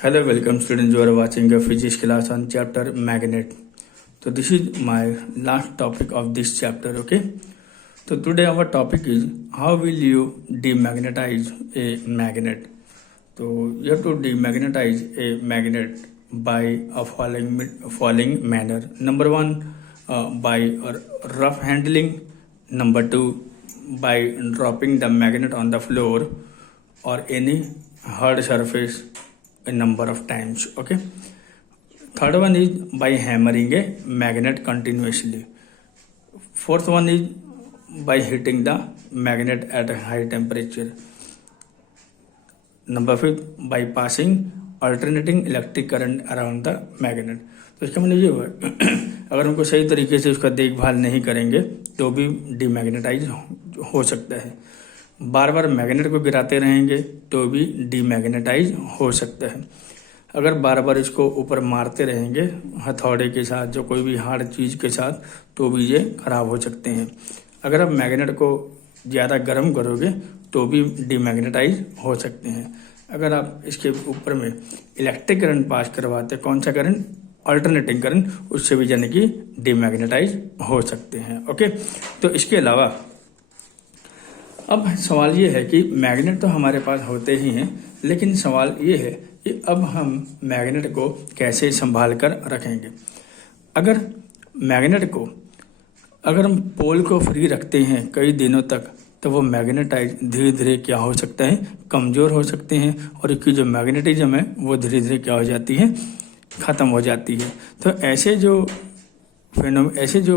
Hello, welcome students. You are watching a physics class on chapter magnet. So this is my last topic of this chapter. Okay. So today our topic is how will you demagnetize a magnet. So you have to demagnetize a magnet by a following manner. Number one, by rough handling. Number two, by dropping the magnet on the floor or any hard surface a number of times. Okay. Third one is by hammering a magnet continuously. Fourth one is by hitting the magnet at a high temperature. Number fifth, by passing alternating electric current around the magnet. तो इसका मतलब ये हुआ अगर हमको सही तरीके से उसका देखभाल नहीं करेंगे तो भी डीमैग्नेटाइज हो सकता है. बार बार मैग्नेट को गिराते रहेंगे तो भी डीमैग्नेटाइज हो सकता है. अगर बार बार इसको ऊपर मारते रहेंगे हथौड़े के साथ, जो कोई भी हार्ड चीज़ के साथ, तो भी ये खराब हो सकते हैं. अगर आप मैग्नेट को ज़्यादा गर्म करोगे तो भी डीमैग्नेटाइज हो सकते हैं. अगर आप इसके ऊपर में इलेक्ट्रिक करंट पास करवाते, कौन सा करंट, अल्टरनेटिंग करंट, उससे भी यानी कि डीमैग्नेटाइज हो सकते हैं. ओके. तो इसके अलावा अब सवाल ये है कि मैग्नेट तो हमारे पास होते ही हैं, लेकिन सवाल ये है कि अब हम मैग्नेट को कैसे संभाल कर रखेंगे. अगर मैग्नेट को अगर हम पोल को फ्री रखते हैं कई दिनों तक तो वो मैग्नेटाइज धीरे धीरे क्या हो सकता है, कमज़ोर हो सकते हैं, और इसकी जो मैग्नेटिज्म है वो धीरे धीरे क्या हो जाती है, ख़त्म हो जाती है. तो ऐसे जो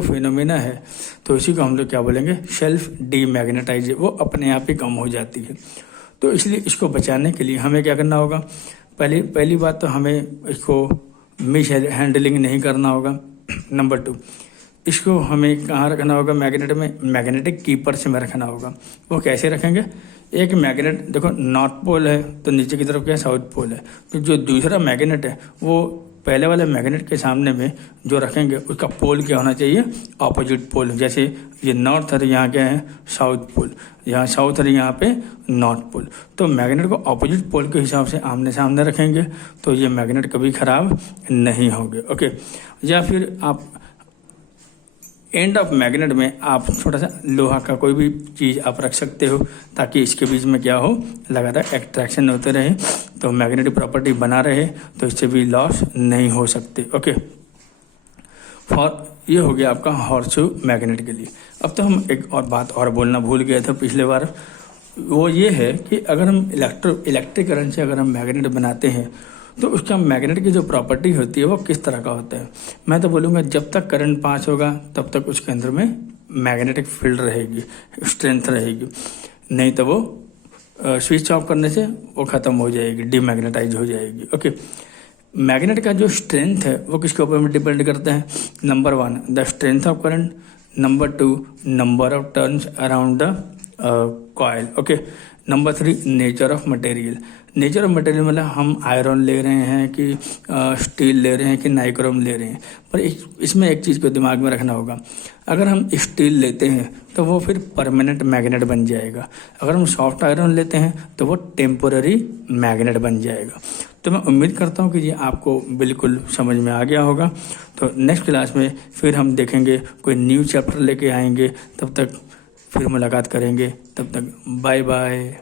फिनोमेना है तो इसी को हम लोग क्या बोलेंगे, सेल्फ डीमैग्नेटाइज, वो अपने आप ही कम हो जाती है. तो इसलिए इसको बचाने के लिए हमें क्या करना होगा, पहली बात तो हमें इसको मिस हैंडलिंग नहीं करना होगा. नंबर टू, इसको हमें कहाँ रखना होगा, मैग्नेट में मैग्नेटिक कीपर्स में रखना होगा. वो कैसे रखेंगे, एक मैग्नेट देखो नॉर्थ पोल है तो नीचे की तरफ क्या साउथ पोल है, तो जो दूसरा मैग्नेट है वो पहले वाले मैग्नेट के सामने में जो रखेंगे उसका पोल क्या होना चाहिए, ऑपोजिट पोल. जैसे ये नॉर्थ है, यहाँ क्या है, साउथ पोल, यहाँ साउथ है, यहाँ पे नॉर्थ पोल. तो मैग्नेट को ऑपोजिट पोल के हिसाब से आमने सामने रखेंगे तो ये मैग्नेट कभी ख़राब नहीं होंगे. ओके. या फिर आप एंड ऑफ मैग्नेट में आप छोटा सा लोहा का कोई भी चीज़ आप रख सकते हो ताकि इसके बीच में क्या हो, लगातार एक्सट्रैक्शन होते रहे, तो मैग्नेटिक प्रॉपर्टी बना रहे, तो इससे भी लॉस नहीं हो सकते. ओके. ये हो गया आपका हॉर्सशू मैग्नेट के लिए. अब तो हम एक और बात और बोलना भूल गए थे पिछले बार, वो ये है कि अगर हम इलेक्ट्रिक करंट से अगर हम मैग्नेट बनाते हैं तो उसका मैग्नेट की जो प्रॉपर्टी होती है वो किस तरह का होता है. मैं तो बोलूँगा जब तक करंट पास होगा तब तक उसके अंदर में मैग्नेटिक फील्ड रहेगी, स्ट्रेंथ रहेगी, नहीं तो वो स्विच ऑफ करने से वो ख़त्म हो जाएगी, डीमैग्नेटाइज हो जाएगी. ओके. मैग्नेट का जो स्ट्रेंथ है वो किसके ऊपर में डिपेंड करता है, number one the strength of current, number two number of turns around the coil. Okay. Number three nature of material. Nature of material मतलब हम आयरन ले रहे हैं कि स्टील ले रहे हैं कि नाइक्रोम ले रहे हैं. पर इसमें एक चीज़ को दिमाग में रखना होगा, अगर हम स्टील लेते हैं तो वो फिर परमानेंट मैग्नेट बन जाएगा, अगर हम सॉफ्ट आयरन लेते हैं तो वो टेम्पोररी मैग्नेट बन जाएगा. तो मैं उम्मीद करता हूँ कि ये आपको बिल्कुल समझ में आ गया होगा. तो नेक्स्ट क्लास में फिर हम देखेंगे, कोई न्यू चैप्टर लेके आएंगे, तब तक फिर मुलाकात करेंगे. तब तक बाय बाय.